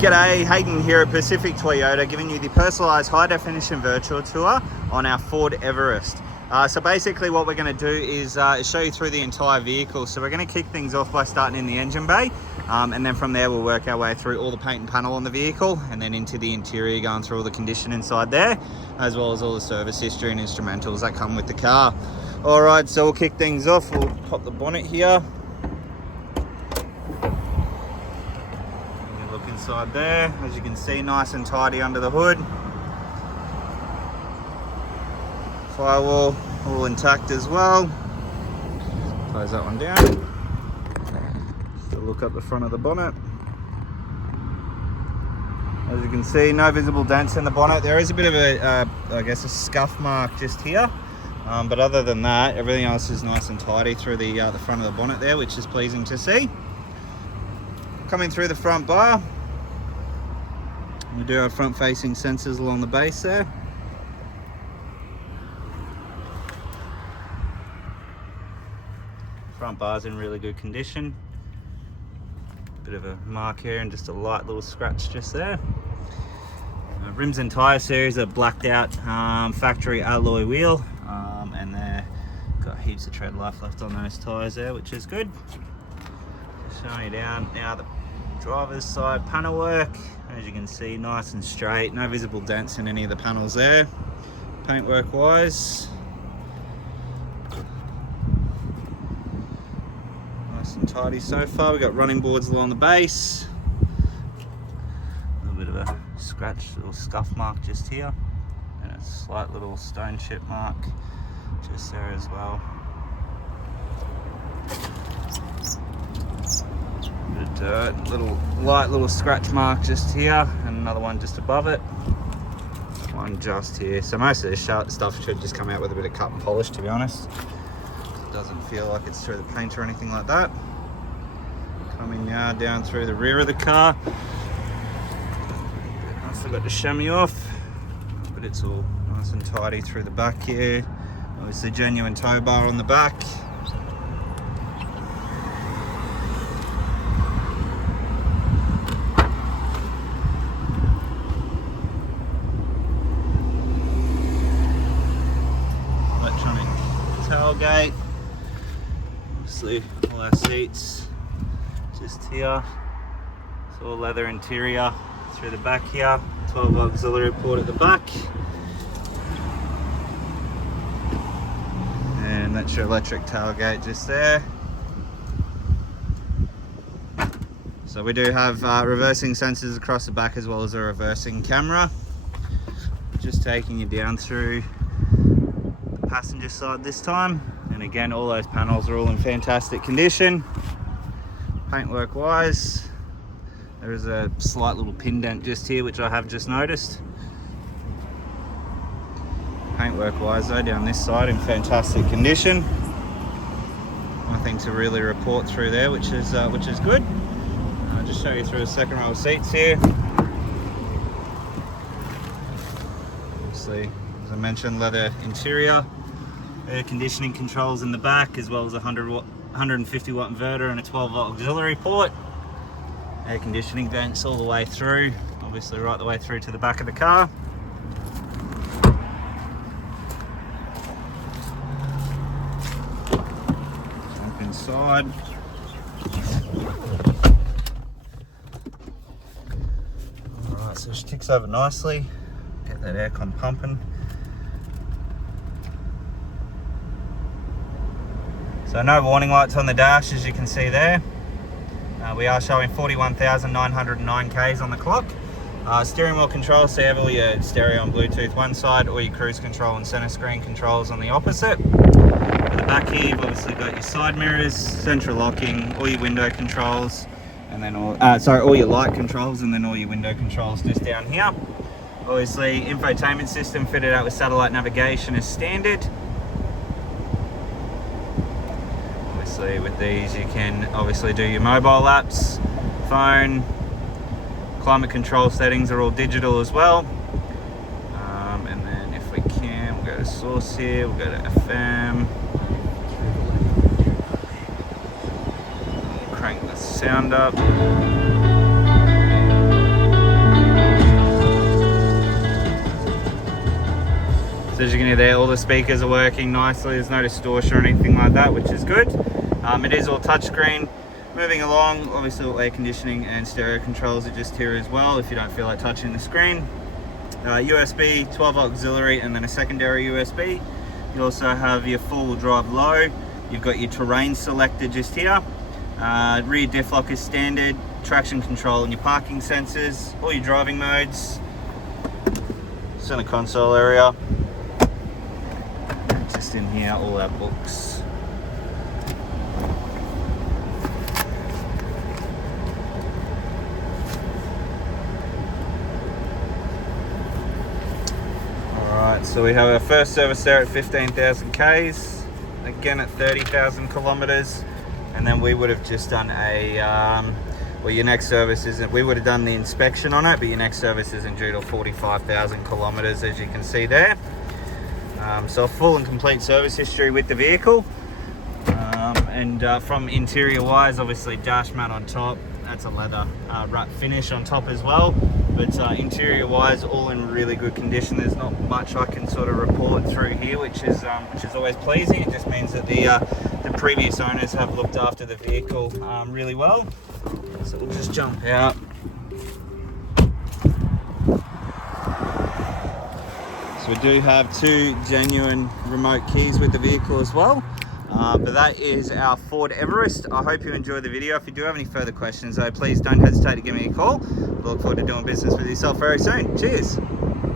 G'day, Hayden here at Pacific Toyota, giving you the personalised high-definition virtual tour on our Ford Everest. So basically what we're going to do is show you through the entire vehicle. So we're going to kick things off by starting in the engine bay, and then from there we'll work our way through all the paint and panel on the vehicle, and then into the interior, going through all the condition inside there, as well as all the service history and instrumentals that come with the car. Alright, so we'll kick things off. We'll pop the bonnet here. Look inside there, as you can see, nice and tidy under the hood. Firewall all intact as well. Close that one down. Just a look up the front of the bonnet. As you can see, no visible dents in the bonnet. There is a bit of a, I guess, a scuff mark just here. But other than that, everything else is nice and tidy through the front of the bonnet there, which is pleasing to see. Coming through the front bar, we do have front-facing sensors along the base there. Front bar's in really good condition. Bit of a mark here and just a light little scratch just there. Rims and tyre series are blacked out factory alloy wheel, and they're got heaps of tread life left on those tyres there, which is good. Showing you down now the driver's side panel work. As you can see, nice and straight, no visible dents in any of the panels there. Paintwork wise, nice and tidy so far. We've got running boards along the base. A little bit of a scratch, little scuff mark just here, and a slight little stone chip mark just there as well. Little light little scratch mark just here, and another one just above it, one just here. So most of this stuff should just come out with a bit of cut and polish, to be honest. It doesn't feel like it's through the paint or anything like that. Coming now down through the rear of the car, I forgot to chamois off, but it's all nice and tidy through the back here. Obviously genuine tow bar on the back. Tailgate, obviously all our seats just here. It's all leather interior through the back here. 12 auxiliary port at the back, and that's your electric tailgate just there. So we do have reversing sensors across the back, as well as a reversing camera. Just taking you down through passenger side this time, and again, all those panels are all in fantastic condition. Paintwork wise, there is a slight little pin dent just here, which I have just noticed. Paintwork wise though, down this side in fantastic condition. Nothing to really report through there, which is good. I'll just show you through the second row of seats here. Obviously, as I mentioned, leather interior. Air conditioning controls in the back, as well as a 150 watt inverter and a 12 volt auxiliary port. Air conditioning vents all the way through, obviously right the way through to the back of the car. Jump inside. Alright, so she ticks over nicely. Get that aircon pumping. So no warning lights on the dash, as you can see there. We are showing 41,909 Ks on the clock. Steering wheel controls, so you have all your stereo and Bluetooth one side, or your cruise control and center screen controls on the opposite. At the back here, you've obviously got your side mirrors, central locking, all your window controls, and then all your light controls, and then all your window controls just down here. Obviously, infotainment system fitted out with satellite navigation as standard. With these you can obviously do your mobile apps, phone, climate control settings are all digital as well. And then if we can, we'll go to source here, we'll go to FM, crank the sound up. can hear there, all the speakers are working nicely. There's no distortion or anything like that, which is good. It is all touchscreen. Moving along, obviously all air conditioning and stereo controls are just here as well if you don't feel like touching the screen. USB, 12 volt auxiliary, and then a secondary USB. You also have your four-wheel drive low. You've got your terrain selector just here. Rear diff lock is standard. Traction control and your parking sensors. All your driving modes. Center console area. Just in here, all our books. Alright, so we have our first service there at 15,000 Ks, again at 30,000 kilometers, and then we would have just done a, well, your next service isn't, we would have done the inspection on it, but your next service isn't due till 45,000 kilometers, as you can see there. So a full and complete service history with the vehicle. And from interior wise, obviously dash mat on top, that's a leather wrap finish on top as well, but interior wise all in really good condition. There's not much I can sort of report through here, which is always pleasing. It just means that the previous owners have looked after the vehicle really well. So we'll just jump out. So we do have two genuine remote keys with the vehicle as well. But that is our Ford Everest. I hope you enjoyed the video. If you do have any further questions though, please don't hesitate to give me a call. I look forward to doing business with yourself very soon. Cheers.